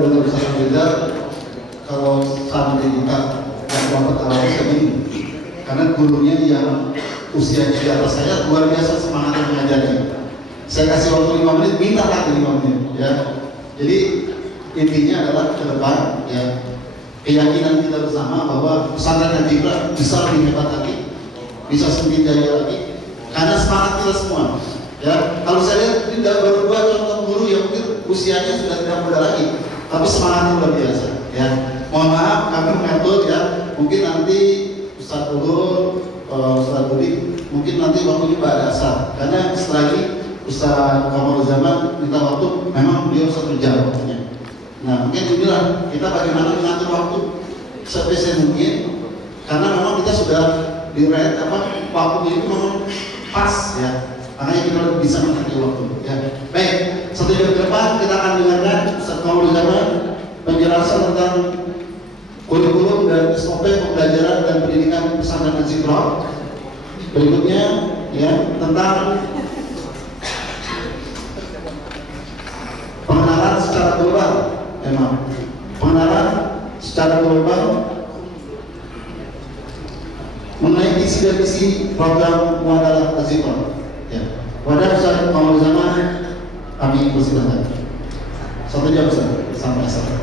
dengan Ustaz Rizal, kalau santri kita yang kelompok tarawih segini, karena gurunya yang usia di atas saya luar biasa semangat mengajarnya. Saya kasih waktu 5 menit, minta lagi 5 menit, ya. Jadi intinya adalah ke depan, ya, keyakinan kita bersama bahwa pesantren Najibah bisa lebih hebat lagi, bisa semakin jaya lagi, karena semangat kita semua. Ya, kalau saya lihat tidak baru 2 contoh guru yang mungkin usianya sudah tidak muda lagi, tapi semangatnya luar biasa. Ya, mohon maaf kami mengatur, ya, mungkin nanti Ustaz Ulul, Ustaz Budi, mungkin nanti waktunya pada asar, karena setelah ini Ustaz Kamal Zaman minta waktu, memang beliau 1 jam waktunya. Nah, mungkin inilah kita bagaimana mengatur waktu sebisa mungkin, karena memang kita sudah direct waktunya itu memang pas, ya. Makanya kita bisa mengatur waktu, ya. Baik, 1 jam ke depan kita akan dengarkan Ustaz Kamal Zaman penjelasan tentang kurikulum dan SOP pembelajaran dan pendidikan pesantren Najibah. Berikutnya, ya, tentang pengenalan secara global, pengenalan secara global mengenai isi dan misi program Muadalah Najibah. Ya, pada Ustaz Kamal Zaman kami persilahkan. 1 jam sampai asar.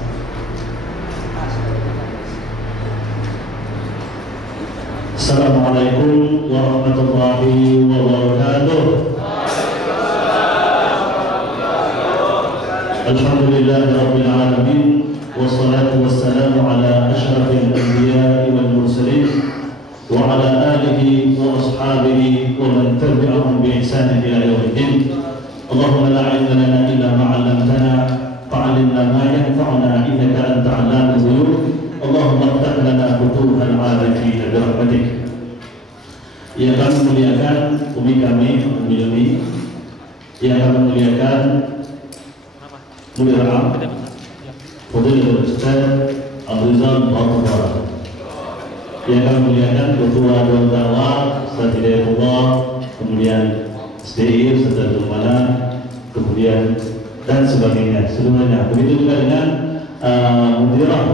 Assalamualaikum warahmatullahi wabarakatuh. Alhamdulillahirabbil alamin, wassalatu wassalamu ala asyrafil anbiya'i wal mursalin wa ala alihi wa ashabihi wa man tabi'ahum bi ihsanin ila yaumiddin. Allahumma la 'ilma lana illa ma 'allamtana fa'allimna ma yanfa'una innaka anta 'allamul ghuyub. Allahumma iftah lana futuhal 'arifin bi rahmatik. Yang kami muliakan umi kami, Umi Yumi, yang kami muliakan Mulia Fadilatul Ustaz Abdul Bahtiyar, yang kami muliakan Ketua Dewan Dakwah Ustaz Hidayatullah, kemudian SDI Ustaz Dumana, kemudian dan sebagainya seluruhnya. Begitu juga dengan Mudirah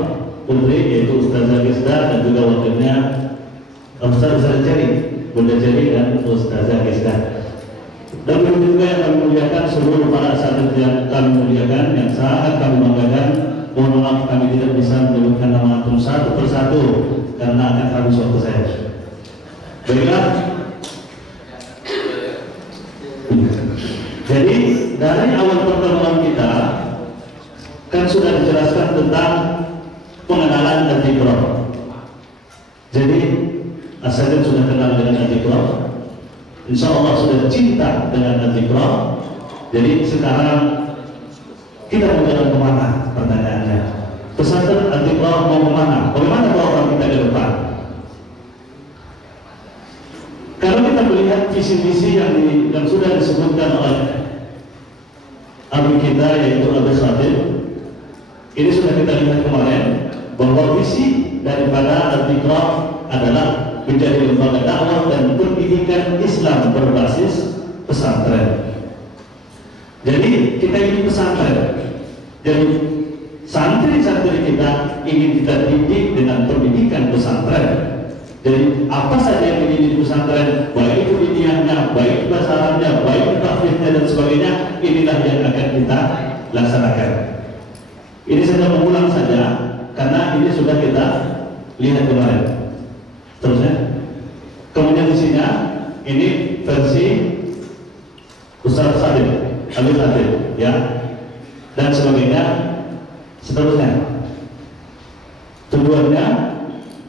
Putri yaitu Ustazah Gisda dan juga wakilnya Ustaz Jari, Bunda Jari dan Ustazah Gisda. Dan begitu juga yang kami muliakan seluruh para asatidz yang kami muliakan, yang sangat kami banggakan. Mohon maaf kami tidak bisa menyebutkan nama antum satu persatu karena akan habis waktu saya. Baiklah. Jadi dari awal pertemuan kita kan sudah dijelaskan tentang pengenalan Najibah. Jadi asatidz sudah kenal dengan Najibah, insya Allah sudah cinta dengan Najibah. Jadi sekarang kita mau jalan kemana? Pertanyaannya, pesantren Najibah mau kemana? Bagaimana program kita ke depan? Kalau kita melihat visi-visi yang sudah disebutkan oleh Abu kita yaitu Abu Khatib, ini sudah kita lihat kemarin bahwa visi daripada Najibah adalah menjadi lembaga dakwah dan pendidikan Islam berbasis pesantren. Jadi kita ini pesantren. Jadi santri-santri kita ingin kita didik dengan pendidikan pesantren. Jadi apa saja yang dididik pesantren, baik itu idenya, baik bahasa Arabnya, baik tahfidnya dan sebagainya, inilah yang akan kita laksanakan. Ini saya mengulang saja karena ini sudah kita lihat kemarin. Terusnya, kemudian di sini ini versi Ustaz Sadid, Alif Sadid, ya, dan sebagainya. Seterusnya, tujuannya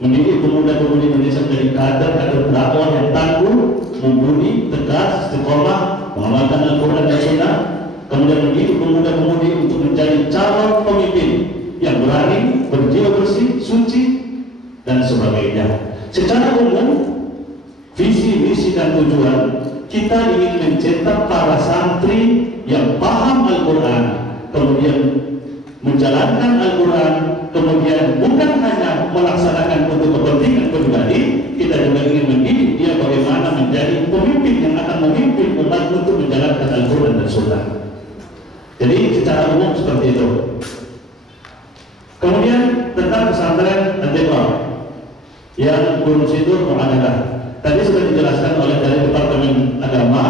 mendidik pemuda-pemudi Indonesia menjadi kader dakwah yang tangguh, mumpuni, tegas, istiqomah, mengamalkan Al-Quran dan Sunnah. Kemudian mendidik pemuda-pemudi untuk menjadi calon pemimpin yang berani, berjiwa bersih, suci, dan sebagainya. Secara umum, visi, misi dan tujuan kita ingin mencetak para santri yang paham Al-Quran, kemudian menjalankan Al-Quran, kemudian bukan hanya melaksanakan untuk kepentingan pribadi, kita juga ingin mendidik dia bagaimana menjadi pemimpin yang akan memimpin umat untuk menjalankan Al-Quran dan Sunnah. Jadi secara umum seperti itu. tentang pesantren Al-Iqra yang Gunung Sindur Mu'adalah. Tadi sudah dijelaskan oleh dari Departemen Agama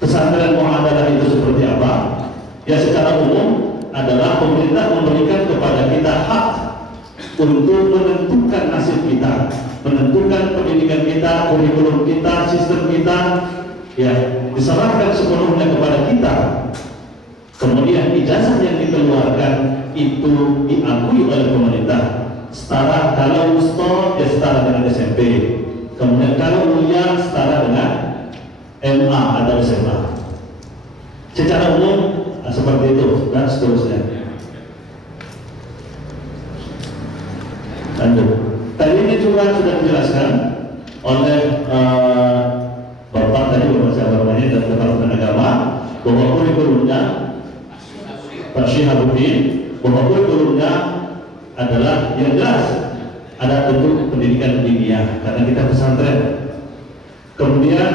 pesantren Mu'adalah itu seperti apa. Ya, secara umum adalah pemerintah memberikan kepada kita hak untuk menentukan nasib kita, menentukan pendidikan kita, kurikulum kita, sistem kita, ya diserahkan sepenuhnya kepada kita. Kemudian ijazah yang dikeluarkan itu diakui oleh pemerintah. Setara kalau wusta ya setara dengan SMP. Kemudian kalau kuliah setara dengan MA atau SMA. Secara umum seperti itu dan seterusnya. Lanjut. Tadi ini juga sudah dijelaskan oleh Bapak tadi, Bapak siapa namanya, dari Departemen Agama, bahwa kurikulumnya Pak Syihabuddin, bahwa kurikulumnya adalah yang jelas ada bentuk pendidikan dunia karena kita pesantren. Kemudian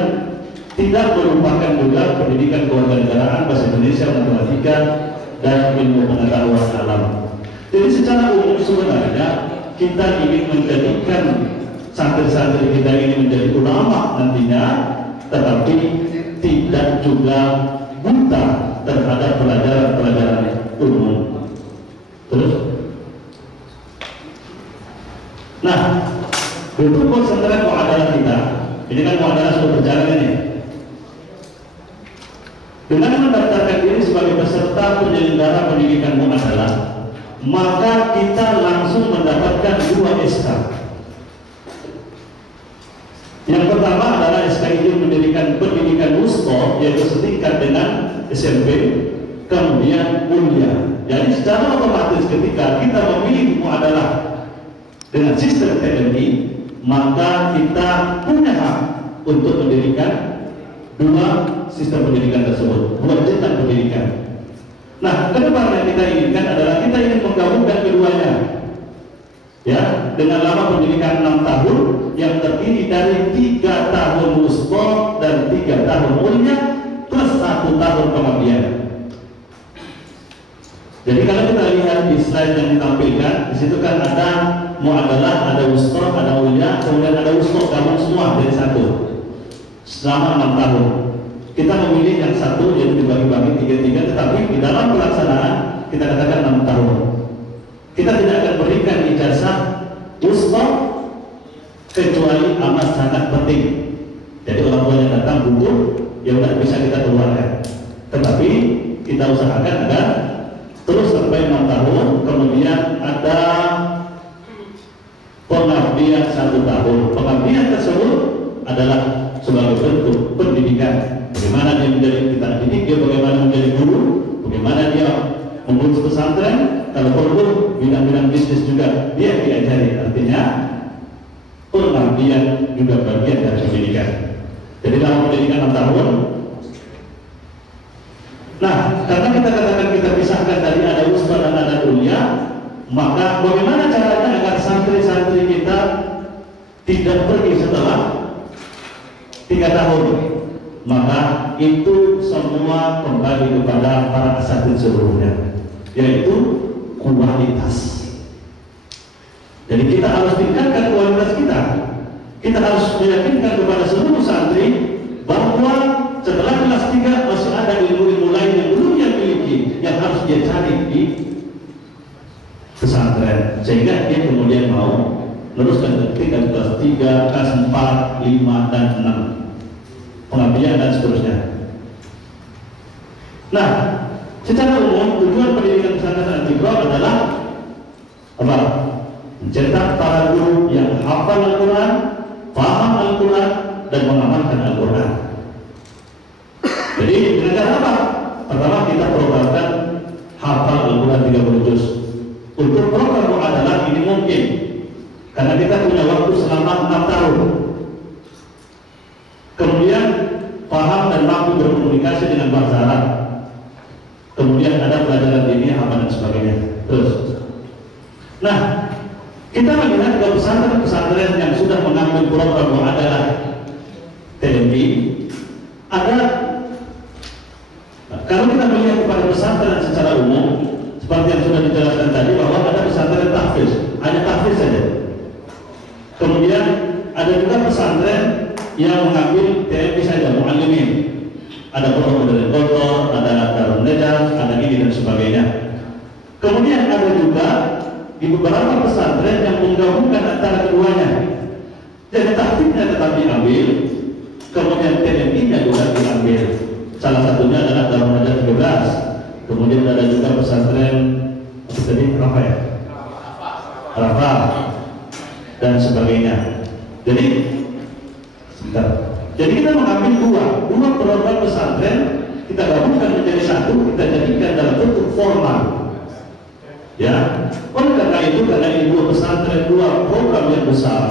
tidak melupakan juga pendidikan kewarganegaraan, bahasa Indonesia, matematika, dan ilmu pengetahuan alam. Jadi secara umum sebenarnya kita ingin menjadikan santri-santri kita ini menjadi ulama nantinya, tetapi tidak juga buta terhadap pelajaran-pelajaran umum. Terus, nah, untuk pesantren Mu'adalah kita, ini kan Mu'adalah sudah berjalan ini. Dengan mendaftarkan diri sebagai peserta penyelenggara pendidikan Mu'adalah, maka kita langsung mendapatkan 2 SK. Yang pertama adalah SK izin mendirikan pendidikan wusta, yaitu setingkat dengan SMP, kemudian kuliah. Jadi secara otomatis ketika kita memilih Mu'adalah dengan sistem TNI, maka kita punya hak untuk mendirikan 2 sistem pendidikan tersebut, 2 jenjang pendidikan. Nah, ke depan yang kita inginkan adalah kita ingin menggabungkan keduanya, ya, dengan lama pendidikan 6 tahun yang terdiri dari 3 tahun wusta dan 3 tahun kuliah plus 1 tahun pengabdian. Jadi kalau kita lihat di slide yang ditampilkan, di situ kan ada Mu'adalah, ada wusta, ada kuliah, kemudian ada wusta gabung semua jadi 1 selama 6 tahun. Kita memilih yang 1 yaitu dibagi-bagi 3-3, tetapi di dalam pelaksanaan kita katakan 6 tahun. Kita tidak akan berikan ijazah wusta kecuali amat sangat penting. Jadi orang tua yang datang butuh, ya udah bisa kita keluarkan. Tetapi kita usahakan agar terus sampai 6 tahun, kemudian ada pengabdian 1 tahun. Pengabdian tersebut adalah sebagai bentuk pendidikan. Bagaimana dia menjadi kita didik, dia bagaimana menjadi guru, bagaimana dia mengurus pesantren, kalau perlu bidang-bidang bisnis juga dia diajari. Artinya pengabdian juga bagian dari pendidikan. Jadi dalam pendidikan 6 tahun. Nah, karena kita katakan kita pisahkan tadi ada wusta dan ada kuliah, maka bagaimana caranya agar santri-santri kita tidak pergi setelah 3 tahun? Maka itu semua kembali kepada para asatidz seluruhnya, yaitu kualitas. Jadi kita harus tingkatkan kualitas kita. Kita harus meyakinkan kepada seluruh santri bahwa setelah kelas 3 masih ada ilmu-ilmu lain yang belum dia miliki, yang harus dia cari di pesantren, sehingga dia kemudian mau meneruskan ketika kelas 3, kelas 4, 5, dan 6 pengabdian dan seterusnya. Nah, secara umum tujuan pendidikan pesantren Al-Iqra adalah apa? Mencetak para guru yang hafal Al-Quran, paham Al-Quran, dan mengamalkan Al-Quran. Jadi dengan cara apa? Pertama kita programkan hafal Al-Quran 30 juz. Untuk program Mu'adalah ini mungkin karena kita punya waktu selama 6 tahun. Kemudian paham dan mampu berkomunikasi dengan bahasa Arab. Kemudian ada pelajaran diniyah apa dan sebagainya. Terus, nah kita melihat ke pesantren-pesantren yang sudah mengambil program Mu'adalah TNI ada. Kalau kita melihat kepada pesantren secara umum seperti yang sudah dijelaskan tadi bahwa ada pesantren tahfiz, hanya tahfiz saja. Kemudian ada juga pesantren yang mengambil TMI saja, mu'allimin. Ada pondok dari kotor, ada darun nedar, ada ini dan sebagainya. Kemudian ada juga di beberapa pesantren yang menggabungkan antara keduanya. Jadi tahfiznya tetap diambil, kemudian TMI-nya juga diambil. Salah satunya adalah Darun Nadar 13. Kemudian ada juga pesantren apa tadi, apa ya? Arafah dan sebagainya. Jadi kita mengambil dua program pesantren, kita gabungkan menjadi satu, kita jadikan dalam bentuk formal. Ya, oleh karena itu, karena ini dua pesantren, dua program yang besar,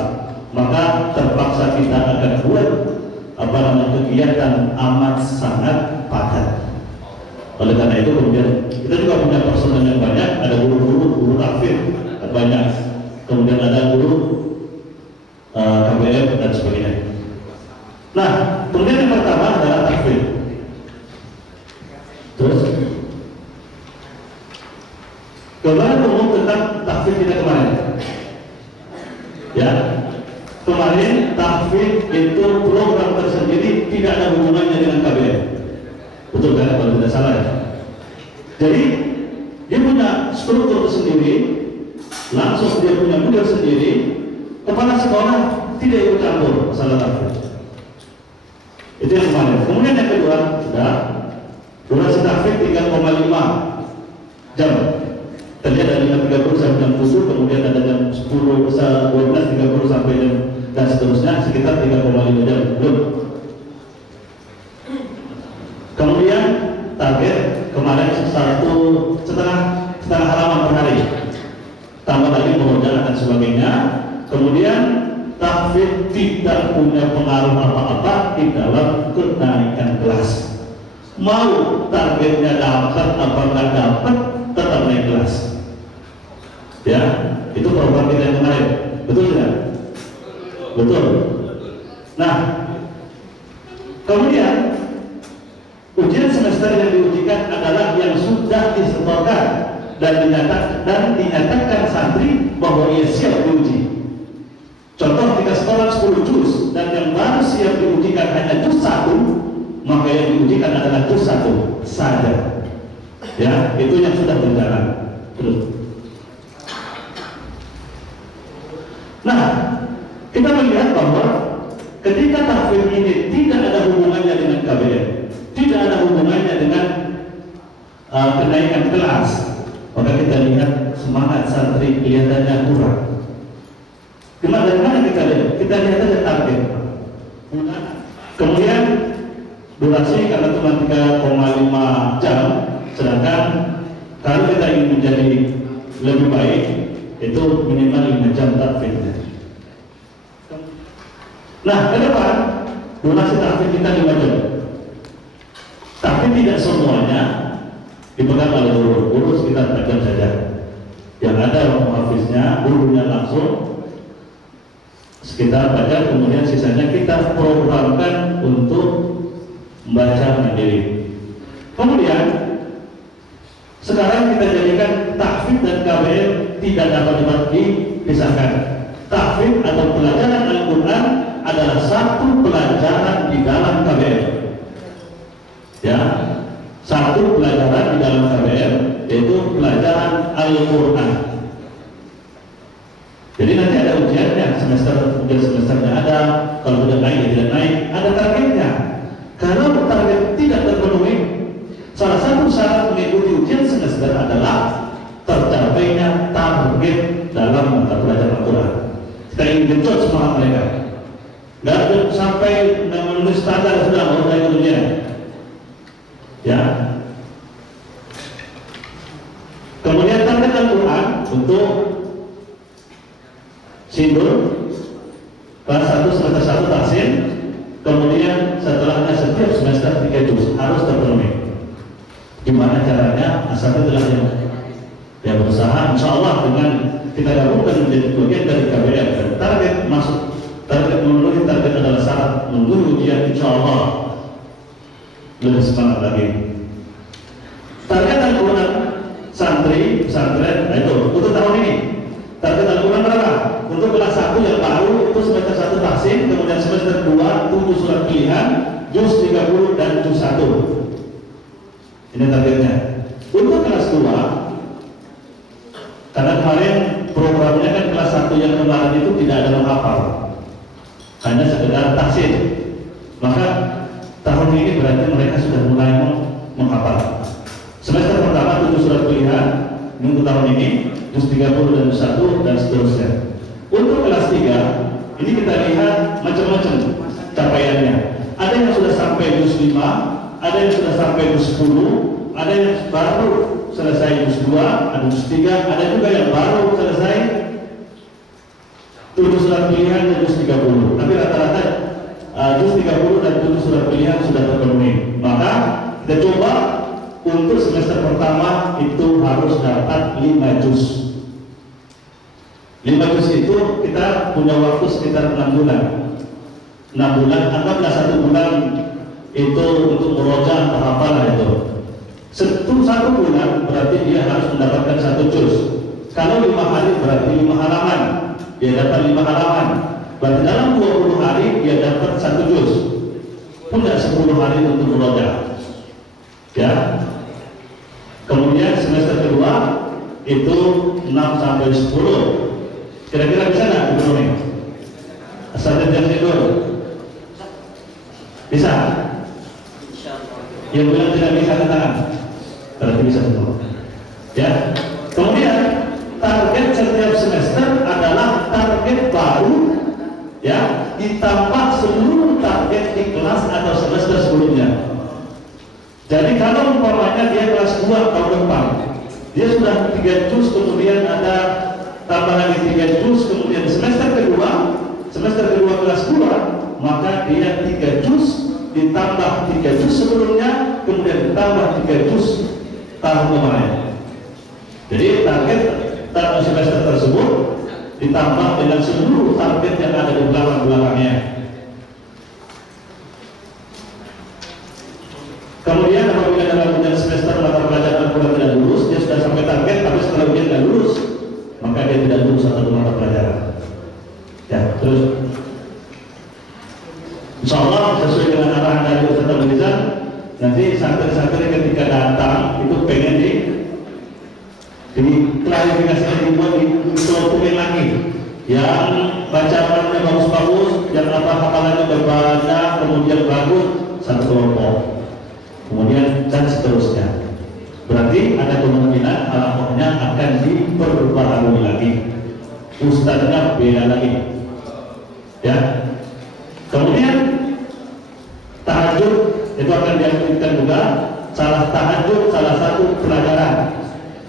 maka terpaksa kita akan buat kegiatan amat sangat padat. Oleh karena itu kemudian kita juga punya personel yang banyak, ada guru tahfiz banyak, kemudian ada guru KBM dan sebagainya. Nah, kemudian yang pertama adalah tahfiz. Terus kemarin umum tentang tahfiz kita kemarin. Ya, kemarin tahfiz itu program tersendiri, tidak ada hubungannya dengan KBM. Betul kan kalau tidak salah ya? Jadi dia punya struktur sendiri, langsung dia punya mudir sendiri, kepala sekolah tidak ikut campur masalah tahfiz. Itu yang kemarin. Kemudian yang kedua, sudah durasi tahfiz 3,5 jam. Tadi ada 5.30 sampai jam 7, kemudian ada jam 10, 12.30 sampai jam dan seterusnya, sekitar 3,5 jam. Belum. Kemudian target kemarin setengah halaman per hari. Tambah lagi pengerjaan dan sebagainya. Kemudian tahfiz tidak punya pengaruh apa-apa di dalam kenaikan kelas. Mau targetnya dapat apa nggak dapat, tetap naik kelas. Ya, itu program kita yang kemarin. Betul tidak? Betul. Nah, kemudian ujian semester yang diujikan adalah yang sudah disetorkan dan dinyatakan santri bahwa ia siap diuji. Contoh, jika sekolah 10 juz dan yang baru siap diujikan hanya juz 1, maka yang diujikan adalah juz 1 saja. Ya, itu yang sudah berjalan. Terus. Nah, kita melihat bahwa ketika tahfiz ini tidak ada hubungannya dengan KBM, tidak ada hubungannya dengan kenaikan kelas, maka kita lihat semangat santri kelihatannya kurang. Dari mana kita lihat? Kita lihat saja target. Kemudian durasi karena cuma 3,5 jam, sedangkan kalau kita ingin menjadi lebih baik, itu minimal 5 jam tahfiznya. Nah, ke depan durasi tahfiz kita 5 jam. Tapi tidak semuanya dipegang oleh guru sekitar 4 jam saja. Yang ada muhafiznya, gurunya langsung sekitar 4 jam, kemudian sisanya kita programkan untuk membaca mandiri. Kemudian sekarang kita jadikan tahfiz dan KBM tidak dapat dipisahkan. Tahfiz atau pelajaran Al-Quran adalah satu pelajaran di dalam KBM. Ya, satu pelajaran di dalam KBM, yaitu pelajaran Al-Quran. Jadi nanti ada ujiannya, ujian semesternya ada, kalau sudah naik ya tidak naik, ada targetnya. Kalau target tidak terpenuhi, salah satu syarat mengikuti ujian semester adalah tercapainya target dalam mata pelajaran Al-Quran. Kita ingin genjot semangat mereka. Nggak ada sampai menulis standar sudah mau naik ujian. Ya. Kemudian target Al-Quran untuk sindur kelas 1 semester 1 tahsin, kemudian setelahnya setiap semester 3 juz harus terpenuhi. Gimana caranya? Asal yang berusaha, insya Allah dengan kita gabungkan menjadi bagian dari KBM dan target memenuhi target adalah syarat menunggu ujian, insya Allah lebih semangat lagi. Target Al-Quran santri pesantren. Nah itu untuk tahun ini target Al-Quran berapa? Untuk kelas 1 yang baru itu semester 1 tahsin, kemudian semester 2 7 surat pilihan, juz 30 dan juz 1. Ini targetnya. Untuk kelas 2, karena kemarin programnya kan kelas 1 yang kemarin itu tidak ada menghafal, hanya sekedar tahsin. Maka tahun ini berarti mereka sudah mulai menghafal. Semester pertama 7 surat pilihan, ini untuk tahun ini, juz 30 dan juz 1 dan seterusnya. Untuk kelas 3, ini kita lihat macam-macam capaiannya. Ada yang sudah sampai juz 5, ada yang sudah sampai juz 10, ada yang baru selesai juz 2, ada juz 3, ada juga yang baru selesai 7 surat pilihan dan juz 30. Tapi rata-rata juz 30 dan 7 surat pilihan sudah terpenuhi. Maka kita coba untuk semester pertama itu harus dapat 5 juz. 5 juz itu kita punya waktu sekitar 6 bulan. 6 bulan, anggaplah 1 bulan itu untuk meroja atau apalah itu. Satu bulan berarti dia harus mendapatkan 1 juz. Kalau 5 hari berarti 5 halaman, dia dapat 5 halaman. Berarti dalam 20 hari dia dapat 1 juz. Punya 10 hari untuk meroja. Ya. Kemudian semester kedua itu 6 sampai 10. Kira-kira bisa nggak dipenuhi? Asal jam tidur. Bisa? Yang bilang tidak bisa katakan. Berarti bisa semua. Ya. Kemudian target setiap semester adalah target baru, ya, ditambah seluruh target di kelas atau semester sebelumnya. Jadi kalau umpamanya dia kelas 2 tahun depan, dia sudah 3 juz, kemudian ada tambah lagi 3 juz, kemudian semester kedua kelas 2, maka dia 3 juz ditambah 3 juz sebelumnya, kemudian ditambah 3 juz tahun kemarin. Jadi target tahun semester tersebut ditambah dengan seluruh target yang ada di belakang-belakangnya. Kemudian apabila dalam ujian semester mata pelajaran Al-Quran tidak lulus, dia sudah sampai target, tapi setelah ujian tidak lulus, maka dia tidak lulus satu mata pelajaran. Ya, terus insya Allah sesuai dengan arahan dari Ustaz Abdul, nanti santri-santri ketika datang itu pengen di klarifikasinya dibuat dikelompokin lagi. Yang bacaannya bagus-bagus, yang hafalannya berbanyak, kemudian bagus, satu kelompok. Kemudian dan seterusnya. Berarti ada kemungkinan alamatnya akan diperbaharui lagi. Ustadznya beda lagi. Ya. Kemudian tahajud itu akan diaktifkan juga. Tahajud salah satu pelajaran.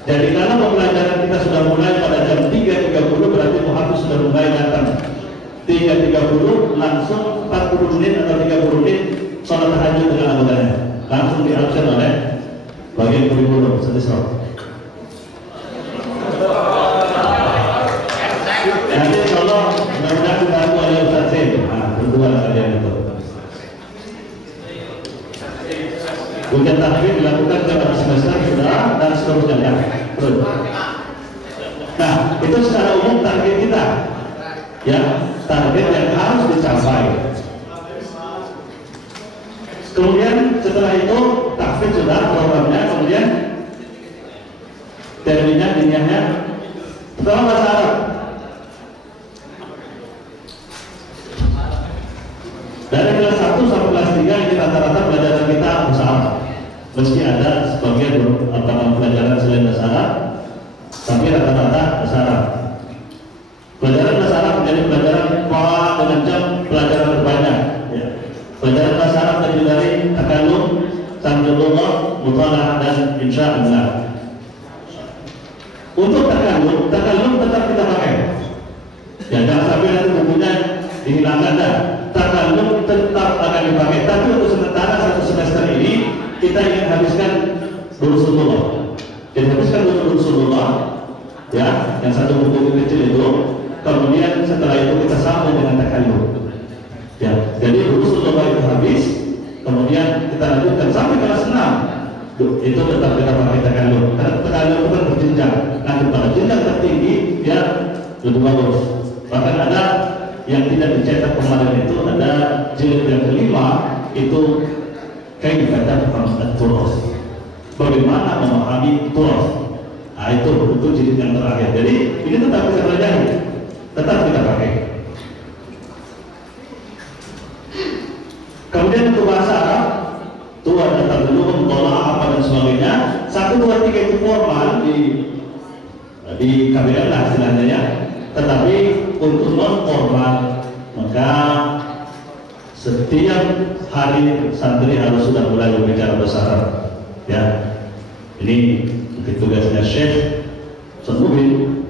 Jadi kalau pembelajaran kita sudah mulai pada jam 3.30 berarti muhafidz sudah mulai datang. 3.30 langsung 40 menit atau 30 menit sholat tahajud dengan anggotanya. Langsung diabsen oleh bagian kurikulum setisro. Nanti insyaallah mudah-mudahan dibantu oleh Ustaz Zain. Berdua kalian itu. Ujian tahfidz dilakukan setiap semester sudah dan seterusnya ya. Terus. Nah, itu secara umum target kita. Ya, target yang harus dicapai. Kemudian setelah itu tahfidz sudah programnya, kemudian terminnya diniahnya pertama bahasa Arab. Dari kelas 1 sampai kelas 3 ini rata-rata pelajaran kita bahasa Arab. Meski ada sebagian pelajaran selain bahasa Arab, tapi rata-rata bahasa Arab. Pelajaran bahasa Arab menjadi pelajaran dengan jam pelajaran terbanyak. Ya. Pelajaran bahasa Arab terdiri dari takallum, samdulullah, mutalaah dan insyaallah. Untuk takallum tetap kita pakai. Ya, jangan sampai nanti bukunya dihilangkan dah. Takallum tetap akan dipakai. Tapi untuk sementara satu semester ini kita ingin habiskan Durusulullah. Jadi habiskan Durusulullah, ya, yang satu buku kecil itu. Kemudian setelah itu kita sambung dengan takallum. Ya, jadi Durusulullah itu habis, kemudian kita lanjutkan sampai kelas 6. itu tetap kita pakai takalum, karena takalum itu kan berjenjang. Nah, pada jenjang tertinggi dia lebih bagus. Bahkan ada yang tidak dicetak kemarin itu, ada jilid yang kelima itu kayak dikata turos. Bagaimana memahami turos? Nah, itu jilid yang terakhir. Jadi ini tetap kita pelajari, tetap kita pakai. Kemudian untuk bahasa Arab, itu ada tadlum, tolak, apa dan sebagainya. 1, 2, 3 itu formal di KBR lah istilahnya ya. Tetapi untuk non formal, maka setiap hari santri harus sudah mulai berbicara bahasa Arab. Ya, ini tugasnya Syekh Sendubin,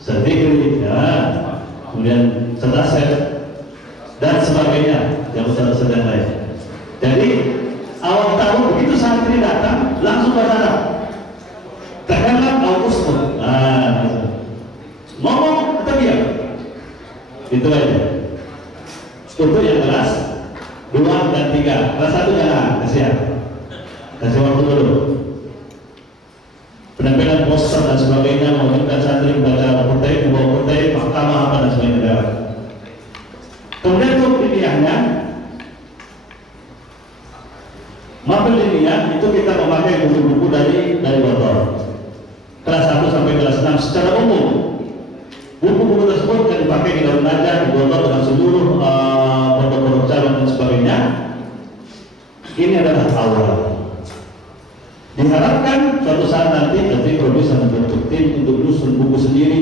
Sedikri, ya, kemudian Sedasir dan sebagainya yang besar-besar dan lain. Jadi awal tahun begitu santri datang langsung bahasa Arab. Terkenal Augustus. Ngomong atau diam? Itu aja. Untuk yang kelas 2 dan 3. Kelas 1 jangan, kasih waktu dulu. Penampilan poster dan sebagainya, menggunakan santri baca kutai, bawa kutai, mahkamah apa dan sebagainya. Kemudian untuk pilihannya, mapel ilmiah itu kita memakai buku-buku dari botol. Kelas 1 sampai kelas 6 secara umum. Buku-buku tersebut akan dipakai di dalam belajar di botol dengan seluruh produk-produk calon dan sebagainya. Ini adalah awal. Diharapkan suatu saat nanti kalau bisa membentuk tim untuk menyusun buku sendiri.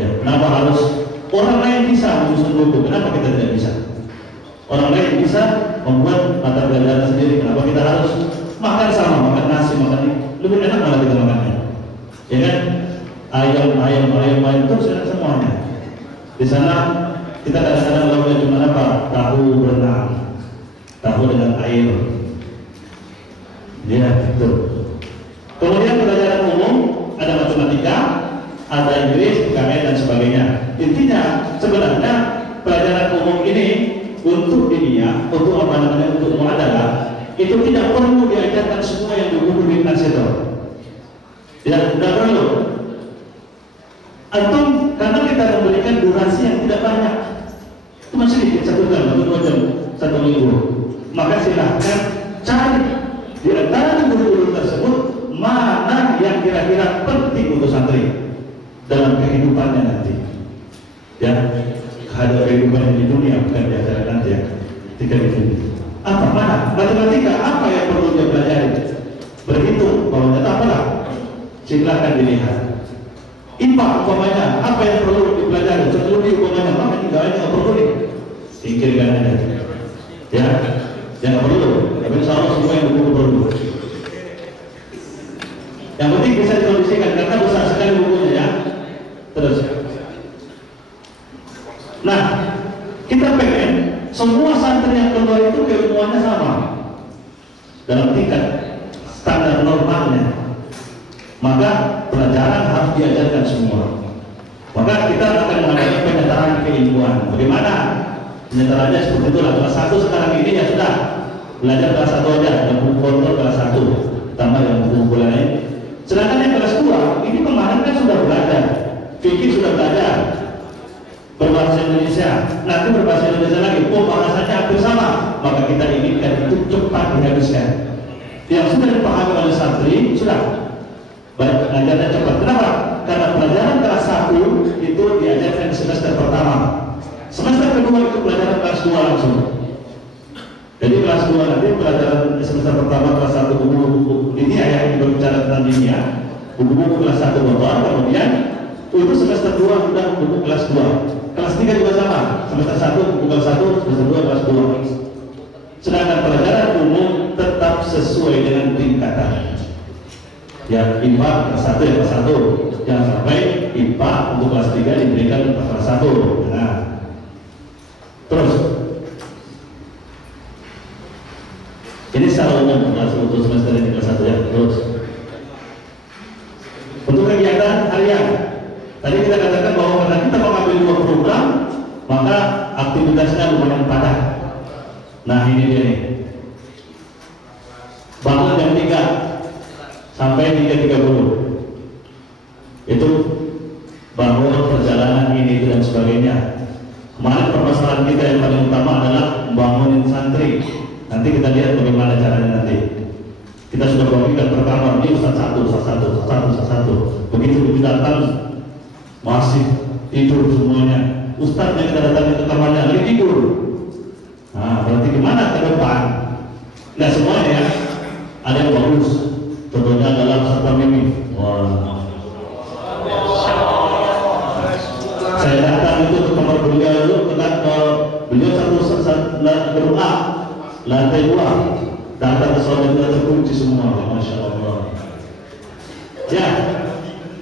Ya, kenapa harus orang lain bisa menyusun buku? Kenapa kita tidak bisa? Orang lain bisa membuat mata pelajaran sendiri. Kenapa kita harus makan sama, makan nasi, makan ini? Lebih enak malah kita makannya. Ya kan? Ayam itu sudah semuanya. Di sana kita kadang-kadang lauknya cuma apa? Tahu berenang, tahu dengan air. Ya, betul. Kemudian pelajaran umum ada matematika, ada Inggris, KM dan sebagainya. Intinya sebenarnya pelajaran umum ini untuk dunia, untuk apa namanya, untuk muadalah itu tidak perlu diajarkan semua yang di buku di Nasetor. Ya, tidak perlu. Antum karena kita memberikan durasi yang tidak banyak, cuma sedikit, 1 jam atau 2 jam, 1 minggu. Maka silahkan cari di antara guru-guru tersebut mana yang kira-kira penting untuk santri dalam kehidupannya nanti. Ya, ada kehidupan di dunia bukan di akhirat nanti ya. Ketika di sini. Apa mana? Matematika apa yang perlu dia pelajari? Berhitung, kalau tidak apalah. Silakan dilihat. IPA umpamanya apa yang perlu dipelajari? Seluruh umpamanya maka tinggalnya perlu nih. Singkirkan aja. Ya. Jangan perlu, tapi insya Allah semua yang buku perlu. Yang penting bisa dikondisikan karena besar sekali bukunya ya. Terus. Nah, kita pengen semua santri yang keluar itu keilmuannya sama dalam tingkat standar normalnya. Maka pelajaran harus diajarkan semua. Maka kita akan mengadakan penyetaraan keilmuan. Bagaimana? Penyetarannya seperti itulah. Kelas 1 sekarang ini ya sudah belajar kelas 1 aja, yang buku kontrol kelas 1 tambah yang buku lain. Sedangkan yang kelas 2 ini kemarin kan sudah belajar, fikih sudah belajar, berbahasa Indonesia, nanti berbahasa Indonesia lagi, bahasanya hampir sama. Maka kita inginkan itu cepat dihabiskan. Yang sudah dipahami oleh santri sudah belajarnya cepat. Kenapa? Karena pelajaran kelas 1 itu diajarkan di semester pertama. Semester kedua itu pelajaran kelas 2 langsung. Jadi kelas 2 nanti pelajaran semester pertama kelas 1 buku-buku linear ya, yang berbicara tentang linear, buku-buku kelas 1 bawaan, kemudian untuk semester 2 sudah buku kelas 2. Kelas 3 juga sama, semester 1 buku kelas 1, semester 2 kelas 2. Sedangkan pelajaran umum tetap sesuai dengan tingkatan. Ya, IPA kelas 1 ya kelas 1. Jangan sampai IPA untuk kelas 3 diberikan kelas 1. Nah, terus ini secara umum untuk semester ini kelas 1 ya. Terus untuk kegiatan harian, tadi kita katakan bahwa karena kita mengambil 2 program, maka aktivitasnya lumayan padat. Nah ini dia nih, bangun jam 3 3.30 itu bangun perjalanan ini dan sebagainya. Kemarin permasalahan kita yang paling utama adalah membangunin santri. Nanti kita lihat bagaimana caranya nanti. Kita sudah bagikan pertama, ini Ustaz satu. Begitu begitu datang masih tidur semuanya. Ustaz yang kita datang ke kamarnya lagi tidur. Nah, berarti gimana ke depan? Nggak semuanya ya. Ada yang bagus. Contohnya adalah Ustaz Mimi. Wah. Saya datang itu ke kamar beliau itu, beliau satu berdoa lantai 2. Datang ke sholat kita terkunci semua, masya Allah. Ya,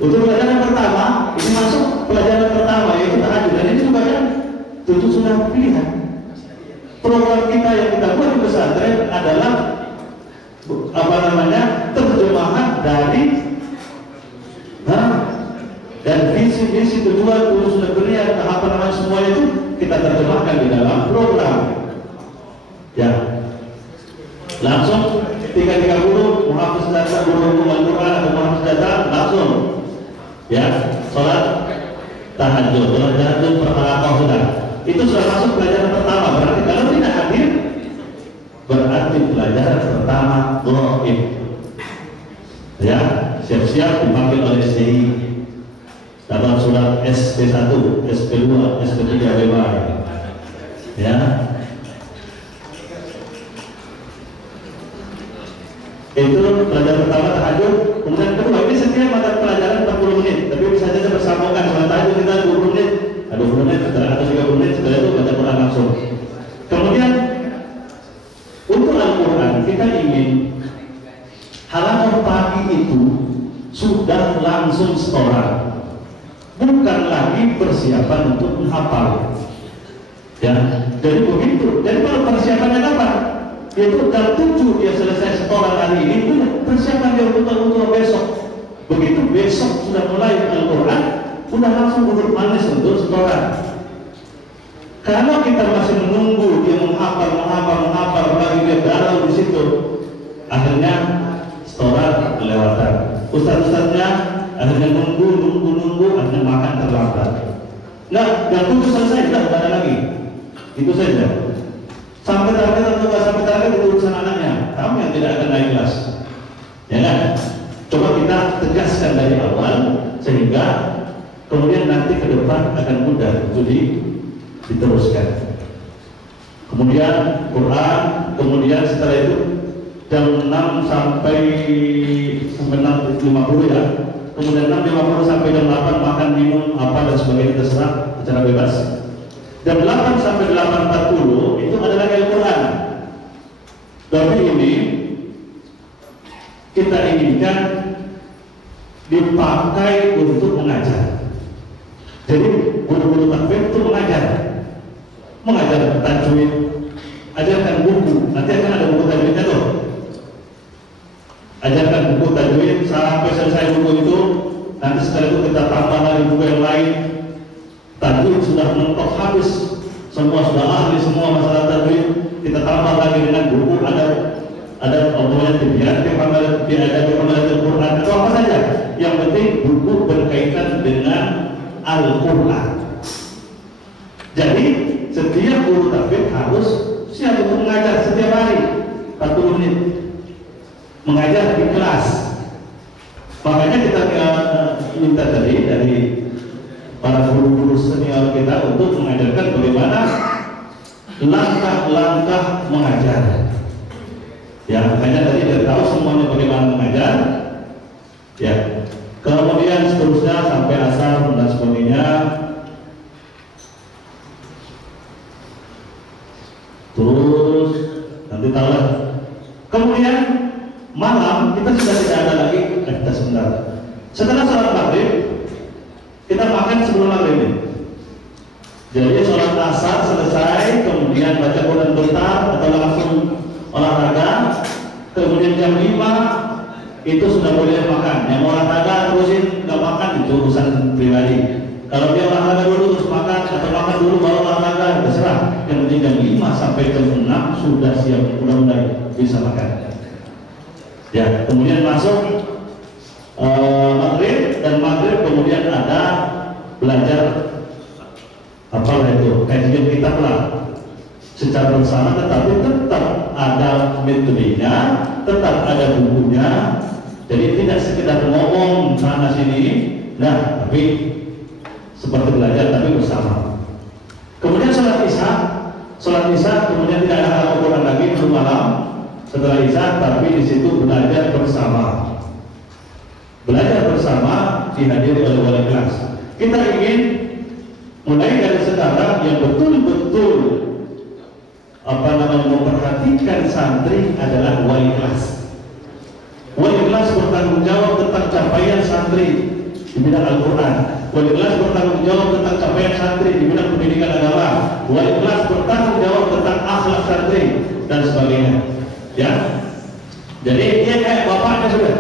untuk pelajaran pertama ini masuk pelajaran pertama yaitu tahajud, dan ini juga kan tentu sudah pilihan. Program kita yang kita buat di pesantren adalah terjemahan dari dan visi tujuan lulus negeri dan semua itu kita terjemahkan di dalam program. Ya, langsung 3.30 muhafaz data guru Al-Quran atau muhafaz data langsung ya sholat tahajud perhalaqah sudah. Itu sudah masuk pelajaran pertama. Berarti kalau tidak hadir berarti pelajaran pertama dhaif. Ya, siap-siap dipanggil oleh SDI dalam surat SP1, SP2, SP3 bebas. Ya. Itu pelajaran pertama tahajud. Kemudian kedua, ini setiap ada pelajaran 40 menit, tapi bisa saja bersambungkan. Soal tahajud kita 20 menit, 20 menit atau 30 menit, setelah itu baca Quran langsung. Kemudian untuk Al-Quran kita ingin halaman pagi itu sudah langsung setoran, bukan lagi persiapan untuk menghafal. Ya, jadi begitu. Jadi kalau persiapannya kapan? Yaitu jam 7 dia selesai setoran hari ini, itu persiapan dia untuk besok. Begitu besok sudah mulai Al-Quran, sudah langsung duduk manis untuk setoran. Kalau kita masih menunggu dia menghafal lagi dia galau di situ, akhirnya setoran kelewatan. Ustaz-ustaznya akhirnya nunggu, akhirnya makan terlambat. Nah, jam 7 selesai, sudah ada lagi. Itu saja. Sampai target atau nggak sampai target itu urusan anaknya, kamu yang tidak akan naik kelas, ya kan? Coba kita tegaskan dari awal sehingga kemudian nanti ke depan akan mudah untuk diteruskan. Kemudian Quran, kemudian setelah itu jam 6 sampai 6.50 ya. Kemudian 6.50 sampai jam 8 makan minum apa dan sebagainya terserah secara bebas. Jam 8 sampai 8.40 itu adalah Al-Quran. Tapi ini kita inginkan dipakai untuk mengajar. Jadi guru-guru takfir itu mengajar tajwid, ajarkan buku. Nanti akan ada buku tajwidnya tuh. Ajarkan buku tajwid sampai selesai buku itu. Nanti setelah itu kita tambah lagi buku yang lain. Tajwid sudah mentok habis, semua sudah ahli semua masalah tajwid. Kita tambah lagi dengan buku ada omongan tibiat, ada Al-Quran atau apa saja. Yang penting buku berkaitan dengan Al-Quran. Jadi setiap guru tajwid harus siap untuk mengajar setiap hari 40 menit mengajar di kelas. Makanya kita minta dari para guru-guru senior kita untuk mengajarkan bagaimana langkah-langkah mengajar. Ya, makanya tadi kita tahu semuanya bagaimana mengajar. Ya, kemudian seterusnya sampai asar dan sebagainya. Terus nanti tahulah. Kemudian malam kita sudah tidak ada lagi. Kita sebentar. Setelah sholat maghrib kita makan sebelum maghrib. Jadi sholat asar selesai, kemudian baca Quran bentar atau langsung olahraga. Kemudian jam 5 itu sudah boleh makan. Yang olahraga terusin nggak makan itu urusan pribadi. Kalau dia olahraga dulu terus makan atau makan dulu baru olahraga terserah. Yang penting jam 5 sampai jam 6 sudah siap, mudah-mudahan bisa makan. Ya, kemudian masuk kitab-kitab lah secara bersama, tetapi tetap ada metodenya, tetap ada bukunya. Jadi tidak sekedar ngomong sana sini, nah tapi seperti belajar tapi bersama. Kemudian sholat isya kemudian tidak ada Al-Quran lagi untuk malam setelah isya, tapi di situ belajar bersama. Belajar bersama dihadiri oleh wali kelas. Kita ingin mulai dari sekarang yang betul-betul memperhatikan santri adalah wali kelas. Wali kelas bertanggung jawab tentang capaian santri di bidang Al-Quran. Wali kelas bertanggung jawab tentang capaian santri di bidang pendidikan agama. Wali kelas bertanggung jawab tentang akhlak santri dan sebagainya. Ya, jadi dia kayak bapaknya sudah.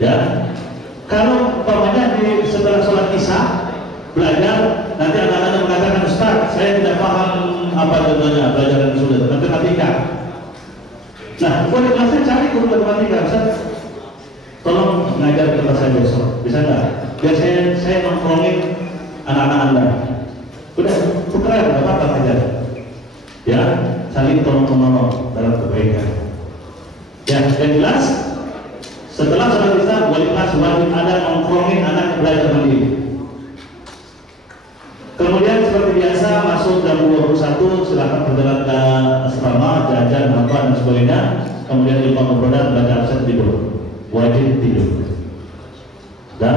Ya, kalau umpamanya setelah sholat isya belajar, nanti anak-anak mengatakan, Ustaz, saya tidak paham apa contohnya pelajaran sudah matematika. Nah, wali kelasnya cari guru matematika, Ustaz, tolong ngajar ke kelas saya besok, bisa nggak? Biar saya nongkrongin anak-anak Anda. Udah, tukeran, nggak apa-apa saja. Ya, saling tolong-menolong dalam kebaikan. Ya, yang jelas, setelah sholat isya, wali kelas wajib ada nongkrongin anak yang belajar mandiri. Kemudian seperti biasa masuk jam 21 silakan berjalan ke asrama, jajan, apa dan sebagainya. Kemudian lupa ngobrol, baca absen, tidur. Wajib tidur. Dan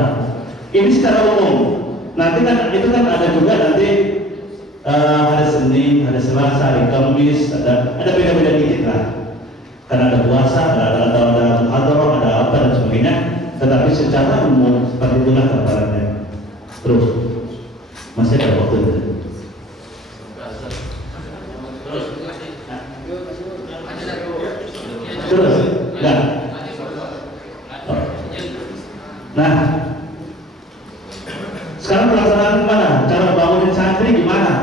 ini secara umum. Nanti kan itu kan ada juga nanti hari Senin, hari Selasa, hari Kamis, ada beda-beda dikit lah. Karena ada puasa, ada muhadharah, ada apa dan sebagainya. Tetapi secara umum seperti itulah gambarannya. Terus masih ada waktu. Terus, ya. Nah, sekarang pelaksanaan gimana? Cara bangunin santri gimana?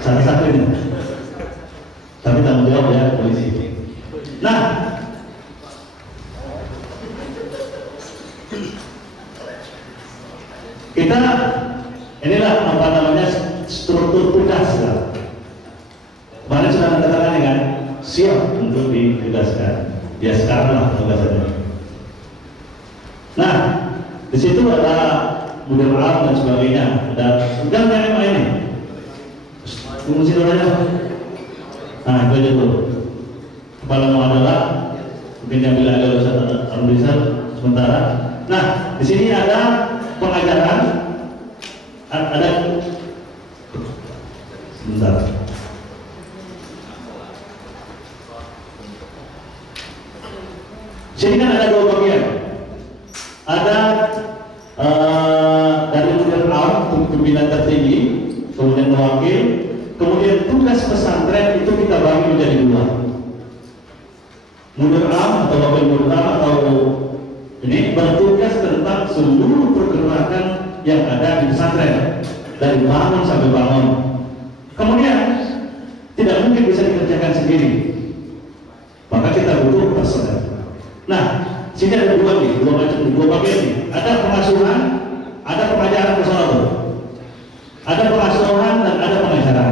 Salah satu ini. Tapi tanggung jawab ya polisi. Nah, kita inilah apa namanya struktur tugas lah. Kemarin sudah katakan kan siap untuk ditugaskan. Ya sekarang lah tugasnya. Nah, di situ ada mudir am dan sebagainya. Ada dan yang lain ini. Fungsi doranya. Nah, itu aja dulu. Kepala muamalah mungkin yang bila ada Ustaz Al-Rizal sementara. Nah, di sini ada pengajaran, ada sebentar. Sini kan ada dua bagian. Ada dari mudir am pimpinan tertinggi, kemudian wakil, kemudian tugas pesantren itu kita bagi menjadi dua. Mudir am atau wakil mudir am atau ini bertugas tentang seluruh pergerakan yang ada di pesantren dari bangun sampai bangun. Kemudian tidak mungkin bisa dikerjakan sendiri, maka kita butuh personel. Nah, sini ada dua bagian nih. Ada pengasuhan, ada pengajaran personal. Ada pengasuhan dan ada pengajaran.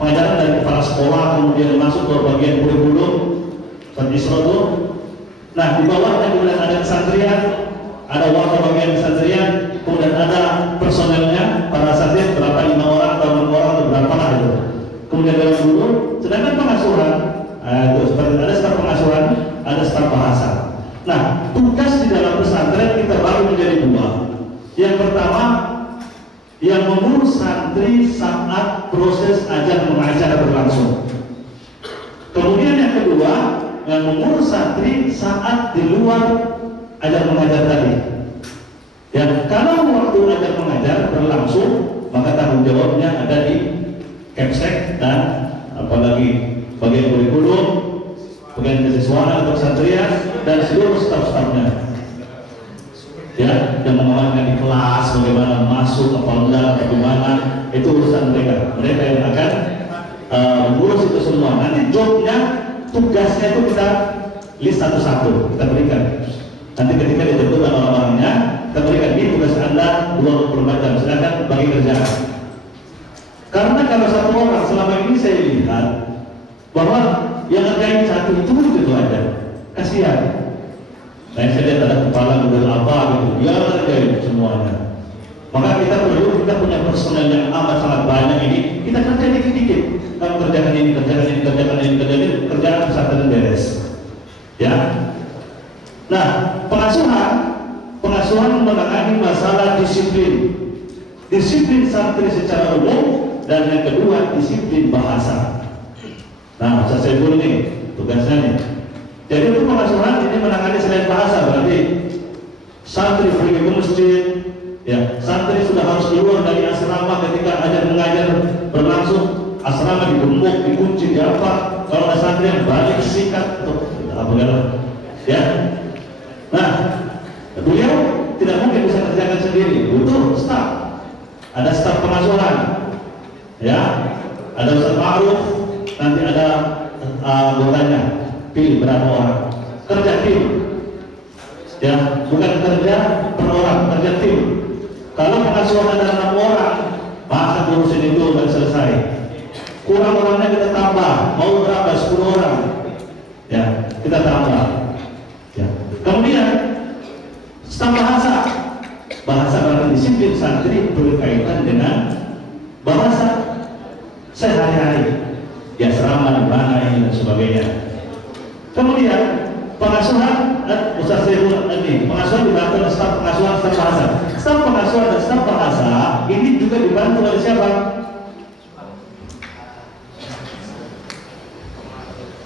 Pengajaran dari kepala sekolah kemudian masuk ke bagian kurikulum seperti itu. Nah, di bawahnya kemudian ada kesantrian, ada wakil bagian kesantrian, kemudian ada personelnya, para santri berapa 5 orang atau 6 orang atau berapa lah itu. Kemudian dalam guru, sedangkan pengasuhan, itu seperti ada staf pengasuhan, ada staf bahasa. Nah, tugas di dalam pesantren kita bagi menjadi dua. Yang pertama, yang mengurus santri saat proses ajar mengajar berlangsung. Kemudian yang kedua, yang mengurus santri saat di luar ajar mengajar tadi. Ya, kalau waktu ajar mengajar berlangsung, maka tanggung jawabnya ada di Kemsek dan apalagi bagian kurikulum, bagian kesiswaan atau santrian dan seluruh staf-stafnya. Ya, yang mengamankan di kelas, bagaimana masuk, apa enggak, bagaimana, itu urusan mereka. Mereka yang akan mengurus itu semua. Nanti jobnya, tugasnya itu kita list satu-satu, kita berikan. Nanti ketika ditentukan orang-orangnya, kita berikan ini tugas Anda 24 jam, silakan bagi kerjaan. Karena kalau satu orang selama ini saya lihat bahwa yang ngerjain satu itu aja, kasihan. Nah, saya lihat ada kepala model apa gitu, dia ngerjain semuanya. Maka kita punya personel yang amat sangat banyak ini, kita kerja dikit-dikit. Kamu kerjakan ini, kerjaan pesantren beres. Ya. Nah, pengasuhan menangani masalah disiplin santri secara umum, dan yang kedua disiplin bahasa. Nah, saya dulu nih tugasnya nih. Jadi untuk pengasuhan ini menangani selain bahasa, berarti santri pergi ke masjid, ya, santri sudah harus keluar dari asrama ketika ajar mengajar berlangsung, asrama digembok, dikunci, di apa. Kalau ada santri yang balik sikat atau apa ya. Nah, beliau tidak mungkin bisa kerjakan sendiri, butuh staf. Ada staf pengasuhan, ya, ada Ustaz Ma'ruf, nanti ada anggotanya, pilih berapa orang, kerja tim, ya, bukan kerja per orang, kerja tim. Kalau pengasuhan ada 6 orang, masa ngurusin itu nggak selesai. Kurang orangnya kita tambah, mau berapa? 10 orang, ya, kita tambah. Ya. Kemudian staf bahasa berarti disiplin santri berkaitan dengan bahasa sehari-hari, ya, asrama di mana ini dan sebagainya. Kemudian pengasuhan, Ustaz Saiful ini pengasuhan dibantu oleh staf pengasuhan, staf bahasa. Staf pengasuhan dan staf bahasa ini juga dibantu oleh siapa?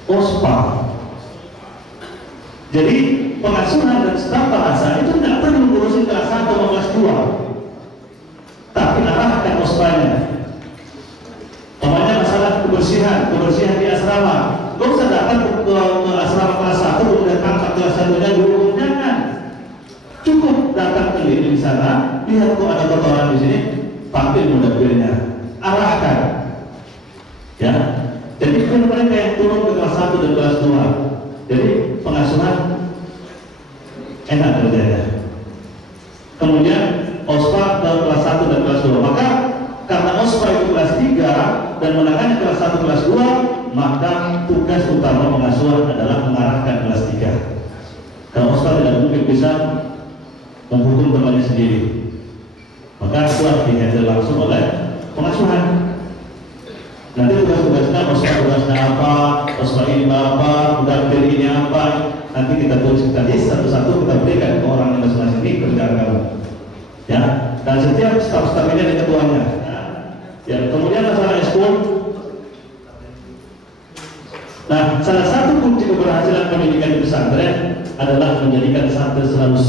OSPA. Jadi pengasuhan dan staf bahasa itu tidak perlu ngurusin kelas 1 atau kelas 2, tapi arahkan OSPA-nya. Namanya masalah kebersihan di asrama. Gak usah datang ke asrama kelas 1 kemudian angkat kelas 1-nya dulu, jangan. Cukup datang ke di sana, lihat kok ada kotoran di sini, panggil mudabirnya, arahkan. Ya. Jadi mereka yang turun ke kelas 1 dan kelas 2. Jadi pengasuhan enak kerjanya. Kemudian OSPA ke kelas 1 dan kelas 2. Maka karena OSPA itu kelas 3 dan menangani kelas 1 kelas 2, maka tugas utama pengasuhan adalah mengarahkan kelas 3. Karena OSPA tidak mungkin bisa menghukum temannya sendiri, maka itu harus dihandle langsung oleh pengasuhan. Nanti tugas-tugasnya, tugasnya apa, OSPA ini apa, mudabir ini apa, nanti kita tulis, kita list satu-satu, kita berikan ke orang yang masing-masing ini kerjaan kamu. Ya, dan setiap staf-staf ini ada ketuanya. Ya, kemudian masalah eskul. Nah, salah satu kunci keberhasilan pendidikan di pesantren adalah menjadikan santri selalu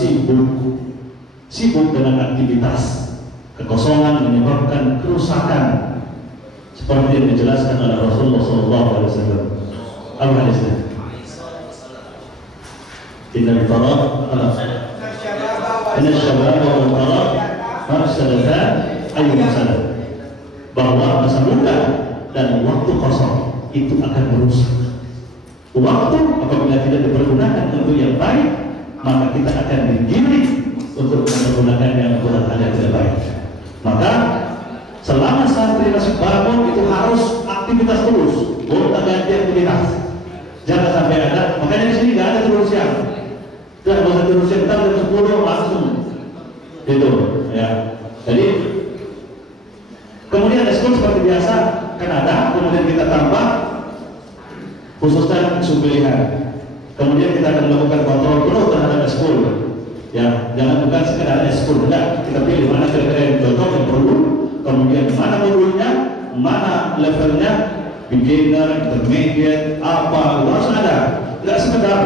sibuk dengan aktivitas. Kekosongan menyebabkan kerusakan. Seperti yang dijelaskan oleh Rasulullah SAW. Apa hadisnya? Inna syababa wal farah mafsadatan ayyu mafsadah. Bahwa masa muda dan waktu kosong itu akan merusak. Waktu apabila tidak dipergunakan untuk yang baik, maka kita akan digiring untuk menggunakan yang kurang ada tidak baik. Maka selama santri masih bangun itu harus aktivitas terus, boleh ganti aktivitas. Jangan sampai ada, makanya di sini nggak ada tidur siang. Tidak boleh tidur siang, kita jam 10 langsung, gitu, ya. Jadi kemudian eskul seperti biasa kan ada, kemudian kita tambah khususnya isu pilihan. Kemudian kita akan melakukan kontrol penuh terhadap eskul. Ya, jangan bukan sekedar eskul, enggak. Kita pilih mana kira-kira yang cocok, yang perlu. Kemudian mana modulnya, mana levelnya, beginner, intermediate, apa, harus ada. Enggak sekedar.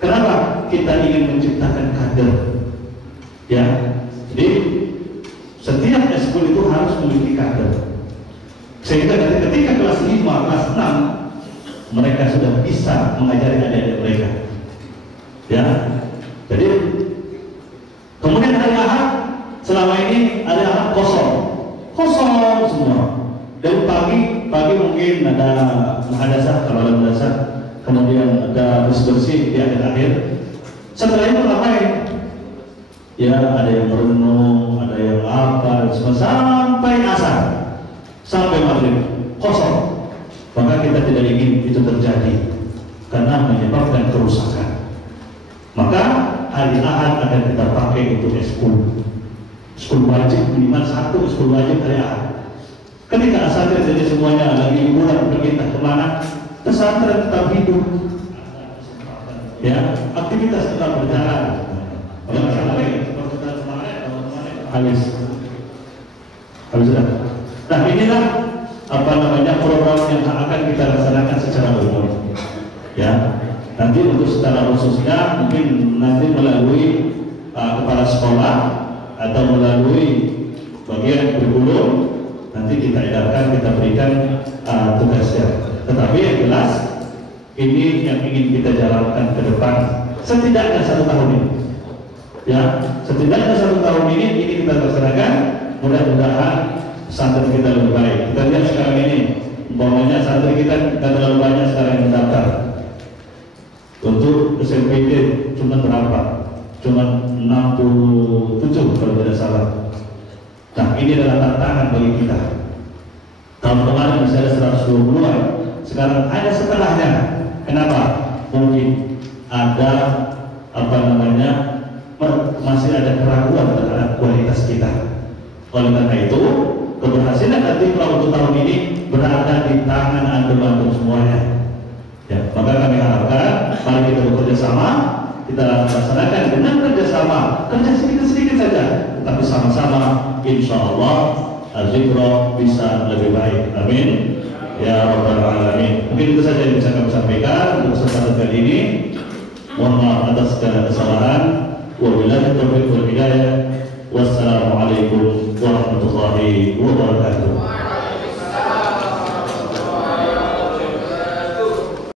Kenapa? Kita ingin menciptakan kader. Ya, jadi setiap eskul itu harus memiliki kader. Sehingga dari ketika kelas 5, kelas 6 mereka sudah bisa mengajari adik-adik mereka. Ya, jadi kemudian hari Ahad, selama ini hari Ahad kosong semua. Dan pagi mungkin ada muhadasah kalau ada muhadasah, kemudian ada bersih di akhir-akhir. Setelah itu ngapain? Ya, ada yang merenung, ada yang apa, semua sampai asar, sampai maghrib kosong. Maka kita tidak ingin itu terjadi karena menyebabkan kerusakan. Maka hari Ahad akan kita pakai untuk ekskul wajib, minimal satu ekskul wajib hari Ahad. Ketika asatidz jadi semuanya lagi liburan berpindah kemana, pesantren tetap hidup, ya, aktivitas tetap berjalan. Habis sudah. Nah, inilah apa namanya program yang akan kita laksanakan secara umum. Ya, nanti untuk secara khususnya mungkin nanti melalui kepala sekolah atau melalui bagian kurikulum nanti kita edarkan, kita berikan tugasnya. Tetapi yang jelas ini yang ingin kita jalankan ke depan setidaknya 1 tahun ini. Ya, setidaknya 1 tahun ini kita laksanakan. Mudah-mudahan santri kita lebih baik. Kita lihat sekarang ini, umpamanya santri kita tidak terlalu banyak sekarang yang mendaftar. Untuk SMPT cuma berapa? Cuma 67 kalau tidak salah. Nah, ini adalah tantangan bagi kita. Tahun kemarin misalnya 120-an, sekarang ada setengahnya. Kenapa? Mungkin ada apa namanya, masih ada keraguan terhadap kualitas kita. Oleh karena itu, keberhasilan nanti untuk tahun ini berada di tangan antum-antum semuanya. Ya, maka kami harapkan mari kita bekerja sama, kita laksanakan dengan kerjasama, kerja sedikit-sedikit saja, tapi sama-sama insya Allah Azikro bisa lebih baik. Amin. Ya Rabbal Alamin. Mungkin itu saja yang bisa kami sampaikan untuk kesempatan kali ini. Mohon maaf atas segala kesalahan. Wabillahi taufiq wal hidayah.